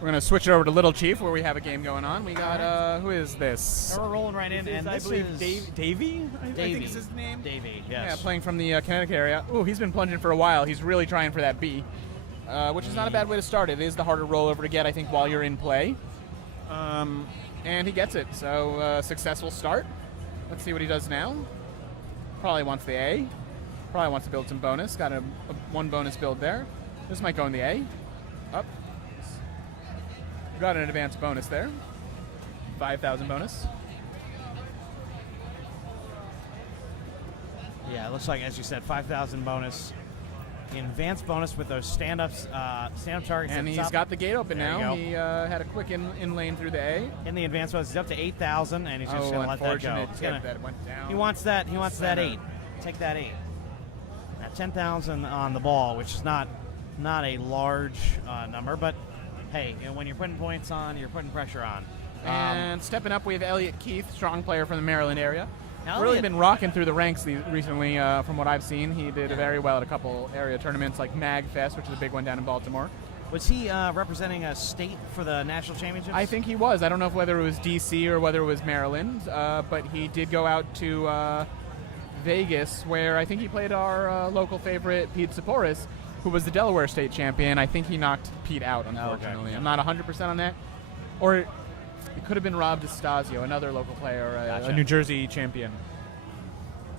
We're going to switch it over to Little Chief, where we have a game going on. We got, who is this? So we're rolling right in, and I this believe is Davey? I think is his name. Davey, yes. Yeah, playing from the Connecticut area. Ooh, he's been plunging for a while. He's really trying for that B, which is not a bad way to start. It is the harder rollover to get, I think, while you're in play. And he gets it, so successful start. Let's see what he does now. Probably wants the A. Probably wants to build some bonus. Got a one bonus build there. This might go in the A. Up. Got an advanced bonus there. 5,000 bonus. Yeah, it looks like, as you said, 5,000 bonus. The advanced bonus with those stand-up targets. And he's got the gate open now. He had a quick in lane through the A. In the advanced bonus, he's up to 8,000, and he's just going to let that go. That went down. He wants that 8. Take that 8. At 10,000 on the ball, which is not a large number, but hey, when you're putting points on, you're putting pressure on. And stepping up, we have Elliot Keith, strong player from the Maryland area. Elliot. Really been rocking through the ranks recently, from what I've seen. He did very well at a couple area tournaments like MagFest, which is a big one down in Baltimore. Was he representing a state for the national championships? I think he was. I don't know whether it was D.C. or whether it was Maryland, but he did go out to Vegas, where I think he played our local favorite, Pete Saporis, who was the Delaware state champion. I think he knocked Pete out, unfortunately. Okay. I'm not 100% on that. Or it could have been Rob DeStasio, another local player, Gotcha. a New Jersey champion.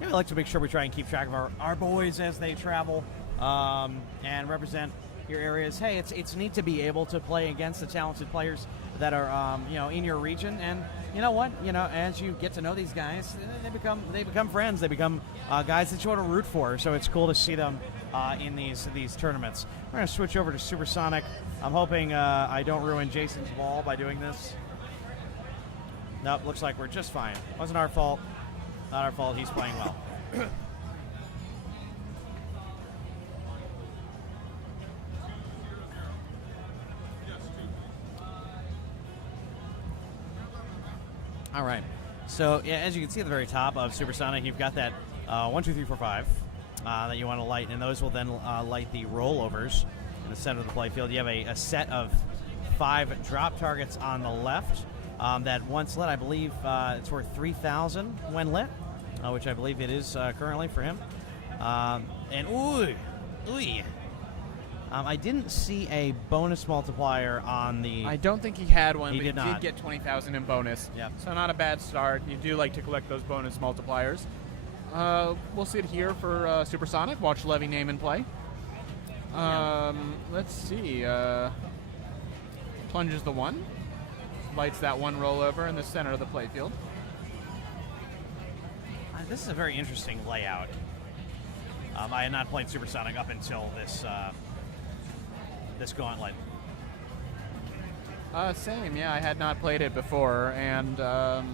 Yeah, we like to make sure we try and keep track of our boys as they travel and represent your areas. Hey, it's neat to be able to play against the talented players that are in your region, and you know what, as you get to know these guys, they become friends. They become guys that you want to root for. So it's cool to see them in these tournaments. We're going to switch over to Supersonic. I'm hoping I don't ruin Jason's ball by doing this. Nope, looks like we're just fine. Wasn't our fault. Not our fault. He's playing well. All right. So, yeah, as you can see at the very top of Supersonic, you've got that 1, 2, 3, 4, 5 that you want to light, and those will then light the rollovers in the center of the playfield. You have a set of 5 drop targets on the left that once lit, I believe it's worth 3,000 when lit, which I believe it is currently for him. I didn't see a bonus multiplier on the... I don't think he had one, but he did get 20,000 in bonus. Yep. So not a bad start. You do like to collect those bonus multipliers. We'll sit here for Supersonic, watch Levy name and play. Let's see. Plunges the 1. Lights that 1 rollover in the center of the playfield. This is a very interesting layout. I had not played Supersonic up until this Gauntlet. Same, yeah. I had not played it before, and I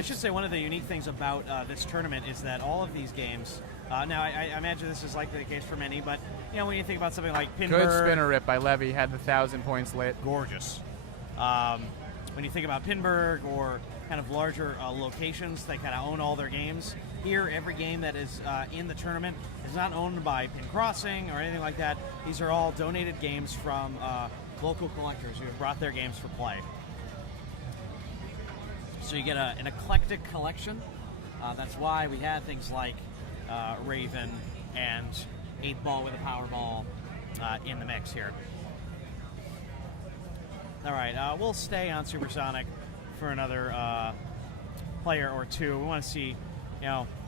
should say one of the unique things about this tournament is that all of these games. Now, I imagine this is likely the case for many, but when you think about something like Pinfest, good spinner rip by Levy, had the 1,000 points lit. Gorgeous. When you think about Pinburg or kind of larger locations that kind of own all their games, here every game that is in the tournament is not owned by Pin Crossing or anything like that. These are all donated games from local collectors who have brought their games for play. So you get an eclectic collection. That's why we had things like Raven and 8-Ball with a Powerball in the mix here. All right, we'll stay on Supersonic for another player or two. We want to see,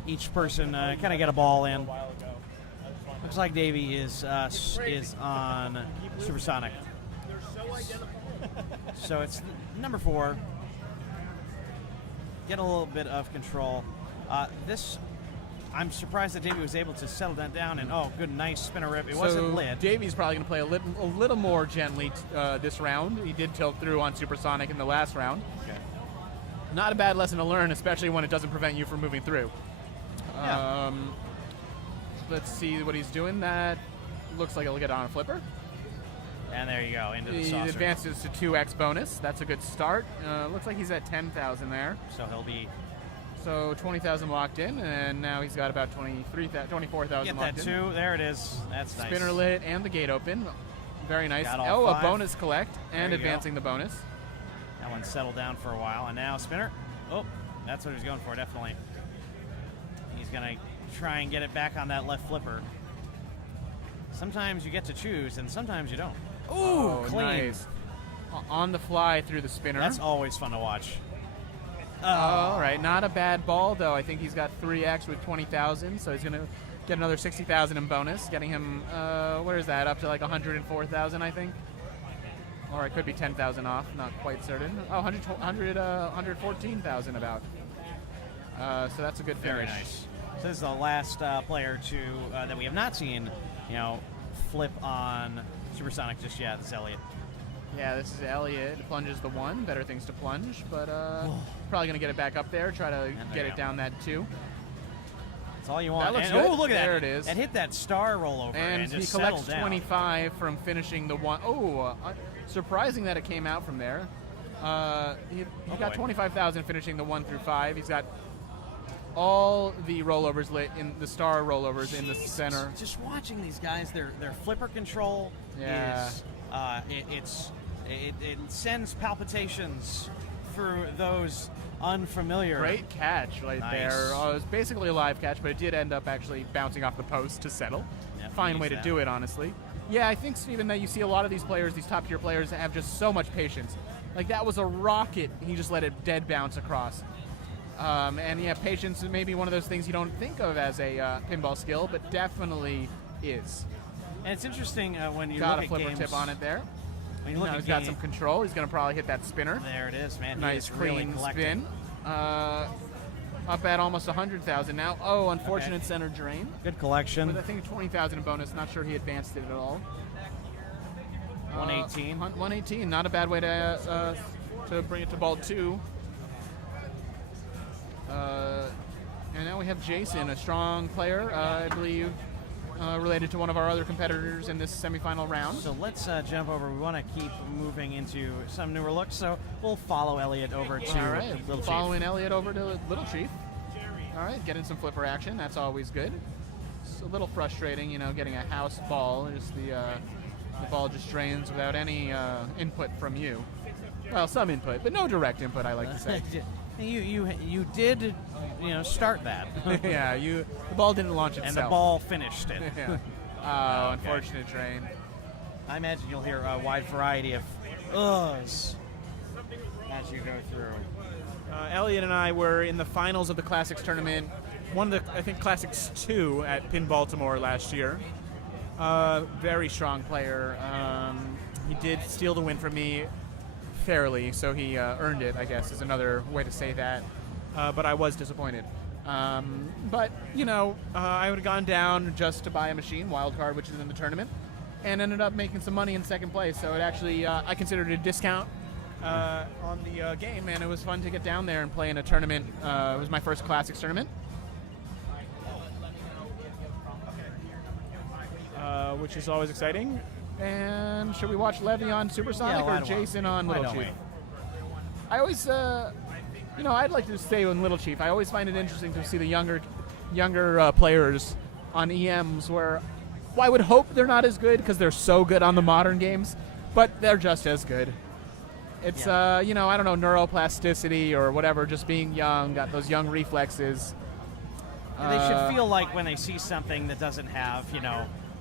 each person kind of get a ball in. Looks like Davey is on Supersonic. So it's number 4. Get a little bit of control. I'm surprised that Davey was able to settle that down, and good, nice spinner rip. It wasn't lit. Davey's probably going to play a little more gently this round. He did tilt through on Supersonic in the last round. Okay. Not a bad lesson to learn, especially when it doesn't prevent you from moving through. Yeah. Let's see what he's doing. That looks like it'll get on a flipper. And there you go, into the He saucer. advances to 2x bonus. That's a good start. Looks like he's at 10,000 there. So he'll be... So 20,000 locked in, and now he's got about 24,000 Get locked that in. 2. There it is. That's nice. Spinner lit and the gate open. Very nice. Got all Oh, a five. bonus collect and There you advancing the bonus. That one settled down for a while, and now spinner. Oh, that's what he's going for, definitely. He's going to try and get it back on that left flipper. Sometimes you get to choose, and sometimes you don't. Ooh, clean. Nice. On the fly through the spinner. That's always fun to watch. All right, not a bad ball, though. I think he's got 3x with 20,000, so he's going to get another 60,000 in bonus, getting him, where is that, up to like 104,000, I think? Or it could be 10,000 off, not quite certain. Oh, 114,000 about. So that's a good finish. Very nice. So this is the last player to that we have not seen, flip on Supersonic just yet. This is Elliot. Yeah, this is Elliot. Plunges the 1. Better things to plunge, but probably going to get it back up there, try to get it down that 2. That's all you want. That looks and, good. Oh, look at that. There it is. That hit that star rollover and he just collects settled down. 25 from finishing the 1. Oh, surprising that it came out from there. He got 25,000 finishing the 1 through 5. He's got all the rollovers lit in the star rollovers in the center. Just watching these guys, their flipper control is it sends palpitations through those unfamiliar. Great catch right there. It was basically a live catch, but it did end up actually bouncing off the post to settle. Yep, Fine way to do it, honestly. Yeah, I think, Steven, that you see a lot of these players, these top-tier players, that have just so much patience. Like, that was a rocket. He just let it dead bounce across. And, yeah, patience is maybe one of those things you don't think of as a pinball skill, but definitely is. And it's interesting when you got look a flipper at games, tip on it there. When you look at He's got some control. He's going to probably hit that spinner. There it is, man. Nice, clean really spin. Up at almost 100,000 now. Oh, unfortunate center drain. Good collection. With, I think, 20,000 in bonus. Not sure he advanced it at all. 118. 118. Not a bad way to bring it to ball 2. And now we have Jason, a strong player, I believe, related to one of our other competitors in this semifinal round. So let's jump over. We want to keep moving into some newer looks, so we'll follow Elliot over to All right, Little following Elliot over to Little Chief. All right, getting some flipper action. That's always good. It's a little frustrating, getting a house ball. Just the ball just drains without any input from you. Well, some input, but no direct input, I like to say. You did, start that. Yeah, the ball didn't launch itself. And the ball finished it. Yeah. Oh, unfortunate drain. I imagine you'll hear a wide variety of uhs as you go through. Elliot and I were in the finals of the Classics tournament. Won the, I think, Classics 2 at Pin Baltimore last year. Very strong player. He did steal the win from me fairly, so he earned it, I guess, is another way to say that. But I was disappointed. But, I would have gone down just to buy a machine, Wildcard, which is in the tournament, and ended up making some money in second place. So it actually, I considered it a discount on the game, and it was fun to get down there and play in a tournament. It was my first Classics tournament. Which is always exciting. And should we watch Levy on Supersonic or Jason on Little Chief? I always, I'd like to stay on Little Chief. I always find it interesting to see the younger players on EMs where I would hope they're not as good because they're so good on the modern games, but they're just as good. It's, I don't know, neuroplasticity or whatever, just being young, got those young reflexes. They should feel like when they see something that doesn't have,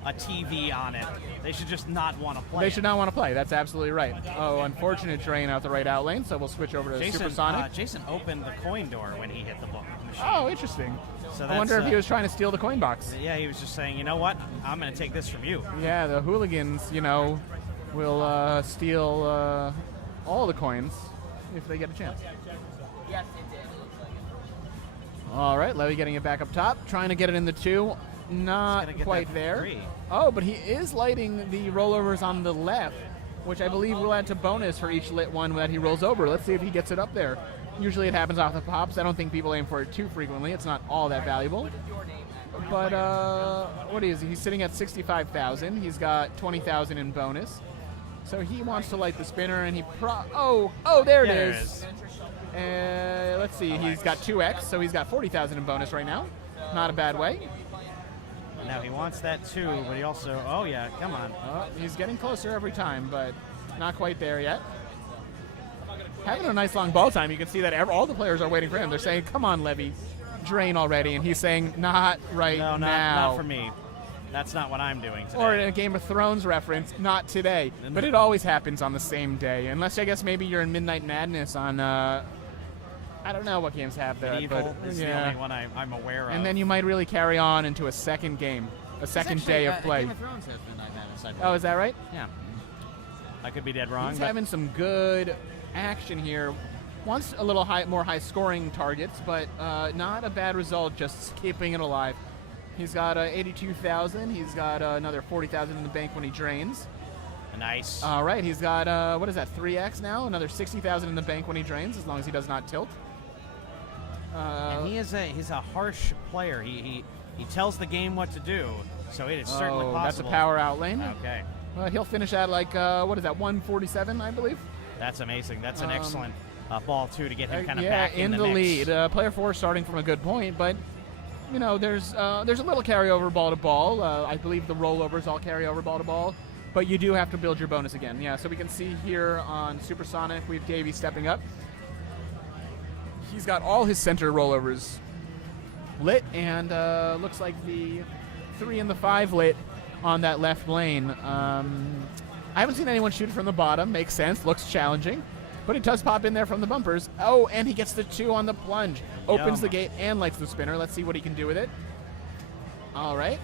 a TV on it, they should just not want to play. They should not want to play. That's absolutely right. Oh, unfortunate drain out the right out lane, so we'll switch over to Supersonic. Jason opened the coin door when he hit the machine. Oh, interesting. So I wonder if he was trying to steal the coin box. Yeah, he was just saying, you know what? I'm going to take this from you. Yeah, the hooligans, will steal all the coins if they get a chance. Yes, it did. It looks like it. All right, Levy getting it back up top, trying to get it in the 2. Not quite there. 3. Oh, but he is lighting the rollovers on the left, which I believe will add to bonus for each lit one that he rolls over. Let's see if he gets it up there. Usually it happens off the pops. I don't think people aim for it too frequently. It's not all that valuable. But what is he? He's sitting at 65,000. He's got 20,000 in bonus. So he wants to light the spinner, and he there it is. Let's see. He's got 2x, so he's got 40,000 in bonus right now. Not a bad way. Now he wants that too, but he also, oh yeah, come on. He's getting closer every time, but not quite there yet. Having a nice long ball time. You can see that all the players are waiting for him. They're saying, come on, Levy, drain already. And he's saying, not right No, now. not for me. That's not what I'm doing today. Or in a Game of Thrones reference, not today. But it always happens on the same day. Unless I guess maybe you're in Midnight Madness on, I don't know what games have that. Medieval but, is the only one I'm aware of. And then you might really carry on into a second game, a second day of play. Game of Thrones has Midnight Madness, I believe. Oh, is that right? Yeah. I could be dead wrong. He's but having some good action here. Wants a little more high-scoring targets, but not a bad result, just keeping it alive. He's got 82,000. He's got another 40,000 in the bank when he drains. Nice. All right, he's got, what is that, 3x now? Another 60,000 in the bank when he drains, as long as he does not tilt. And he's a harsh player. He tells the game what to do, so it is certainly possible. That's a power out lane. Okay. He'll finish at like, what is that, 147, I believe? That's amazing. That's an excellent ball, too, to get him kind of yeah, back in the lead. mix. Player 4 starting from a good point, but, you know, there's a little carryover ball to ball. I believe the rollovers all carry over ball to ball, but you do have to build your bonus again. Yeah, so we can see here on Supersonic, we have Davey stepping up. He's got all his center rollovers lit, and looks like the 3 and the 5 lit on that left lane. I haven't seen anyone shoot from the bottom. Makes sense. Looks challenging. But it does pop in there from the bumpers. Oh, and he gets the 2 on the plunge. Opens the gate and lights the spinner. Let's see what he can do with it. All right.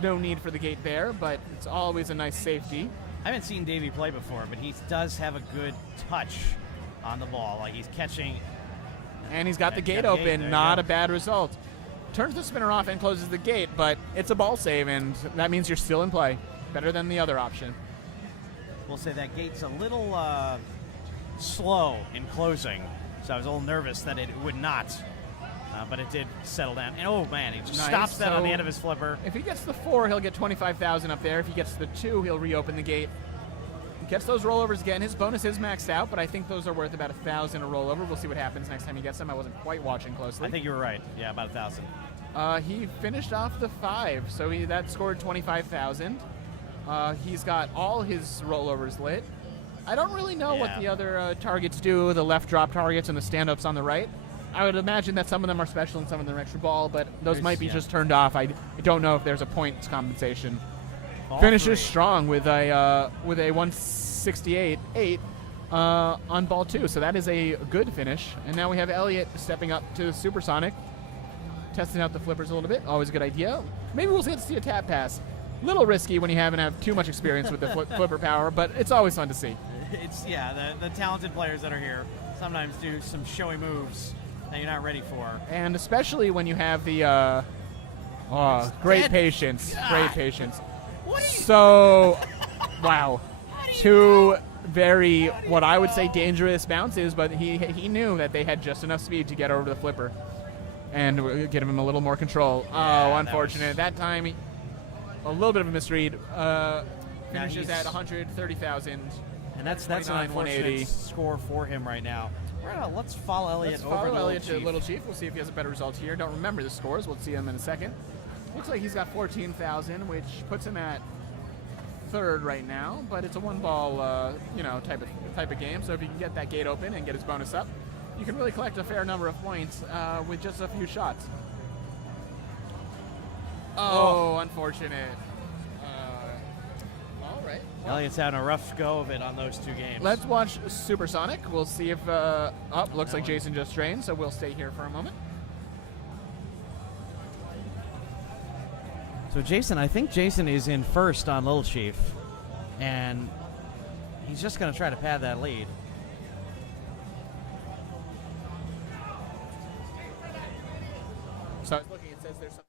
No need for the gate there, but it's always a nice safety. I haven't seen Davey play before, but he does have a good touch on the ball. Like he's catching. And he's got the gate open. Not a bad result. Turns the spinner off and closes the gate, but it's a ball save, and that means you're still in play. Better than the other option. We'll say that gate's a little slow in closing, so I was a little nervous that it would not, but it did settle down. And oh man, he just stops that on the end of his flipper. If he gets the 4, he'll get 25,000 up there. If he gets the 2, he'll reopen the gate. Gets those rollovers again. His bonus is maxed out, but I think those are worth about 1,000 a rollover. We'll see what happens next time he gets them. I wasn't quite watching closely. I think you were right. Yeah, about 1,000. He finished off the 5, so that scored 25,000. He's got all his rollovers lit. I don't really know what the other targets do, the left drop targets and the stand-ups on the right. I would imagine that some of them are special and some of them are extra ball, but those might be just turned off. I don't know if there's a points compensation. Finishes strong with a 168.8 on ball 2, so that is a good finish. And now we have Elliott stepping up to Supersonic, testing out the flippers a little bit. Always a good idea. Maybe we'll get to see a tap pass. Little risky when you haven't had too much experience with the flipper power, but it's always fun to see. It's the talented players that are here sometimes do some showy moves that you're not ready for. And especially when you have the great patience. God. Great patience. What are you So, wow. 2 very, what I would say, dangerous bounces, but he knew that they had just enough speed to get over the flipper and get him a little more control. Yeah, Unfortunate. That time, a little bit of a misread. Finishes at 130,000. And that's an unfortunate score for him right now. Let's follow Elliott over to Little Chief. We'll see if he has a better result here. Don't remember the scores. We'll see him in a second. Looks like he's got 14,000, which puts him at 3rd right now. But it's a one-ball, type of game. So if you can get that gate open and get his bonus up, you can really collect a fair number of points with just a few shots. Oh, unfortunate. All right. Well, Elliott's having a rough go of it on those 2 games. let's watch Supersonic. We'll see if looks like Jason just drained, so we'll stay here for a moment. So I think Jason is in first on Little Chief, and he's just going to try to pad that lead. So I was looking, it says there's some.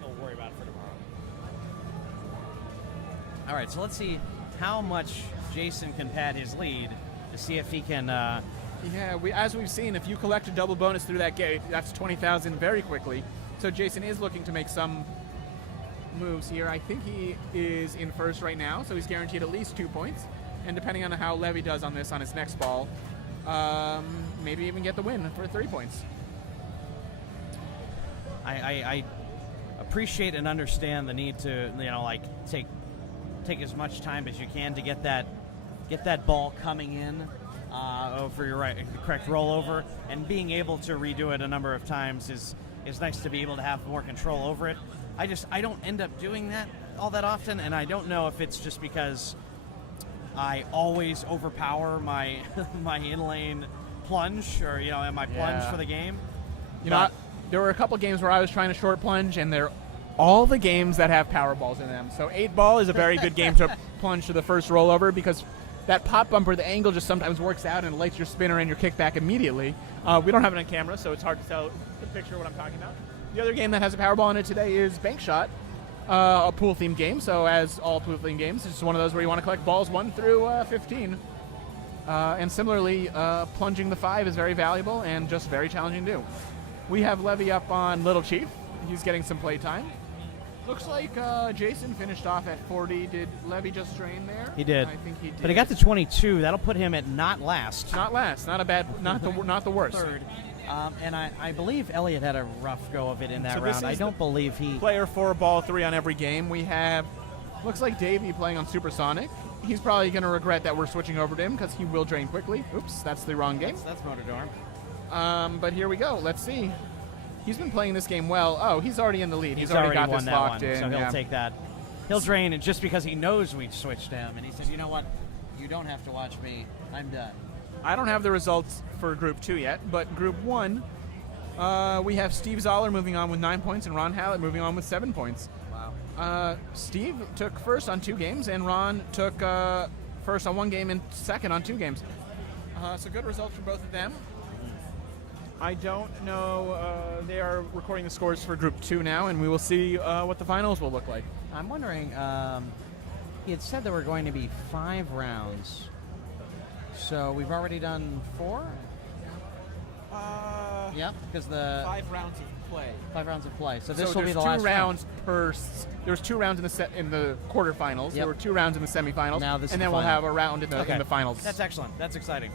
Don't worry about it for tomorrow. All right, so let's see how much Jason can pad his lead to see if he can. As we've seen, if you collect a double bonus through that gate, that's 20,000 very quickly. So Jason is looking to make some moves here. I think he is in first right now, so he's guaranteed at least 2 points. and depending on how Levy does on this on his next ball, maybe even get the win for 3 points. I appreciate and understand the need to take as much time as you can to get that ball coming in for your correct rollover, and being able to redo it a number of times is nice to be able to have more control over it. I don't end up doing that all that often, and I don't know if it's just because I always overpower my my in-lane plunge or and my plunge for the game. There were a couple games where I was trying to short plunge, and they're all the games that have power balls in them. So 8 ball is a very good game to plunge to the first rollover, because that pop bumper, the angle just sometimes works out and lights your spinner and your kickback immediately. We don't have it on camera, so it's hard to tell the picture what I'm talking about. The other game that has a power ball in it today is Bank Shot, a pool-themed game. So as all pool-themed games, it's one of those where you want to collect balls 1 through 15. And similarly, plunging the 5 is very valuable and just very challenging to do. We have Levy up on Little Chief. He's getting some play time. Looks like Jason finished off at 40. Did Levy just strain there? He did. I think he did. But he got to 22. That'll put him at not last. Not last. Not a bad. Not the worst. Third. And I believe Elliot had a rough go of it in that round. I don't believe he... Player 4, ball 3 on every game. We have, looks like Davey playing on Supersonic. He's probably going to regret that we're switching over to him, because he will drain quickly. Oops, that's the wrong game. That's Motor Dorm. But here we go. Let's see. He's been playing this game well. Oh, he's already in the lead. He's already got won this that locked one, in. so he'll take that. He'll drain it just because he knows we switched him. And he says, you know what? You don't have to watch me. I'm done. I don't have the results for Group 2 yet, but Group 1, we have Steve Zoller moving on with 9 points and Ron Hallett moving on with 7 points. Wow. Steve took first on 2 games, and Ron took first on 1 game and second on 2 games. So good results for both of them. I don't know. They are recording the scores for Group 2 now, and we will see what the finals will look like. I'm wondering, he had said there were going to be 5 rounds. So we've already done 4? Yeah, because the 5 rounds of play. 5 rounds of play. So this will be there's the 2 last rounds per. There was 2 rounds in the quarterfinals. Yep. There were 2 rounds in the semifinals, Now this is and the then we'll final. have a round in the finals. That's excellent. That's exciting.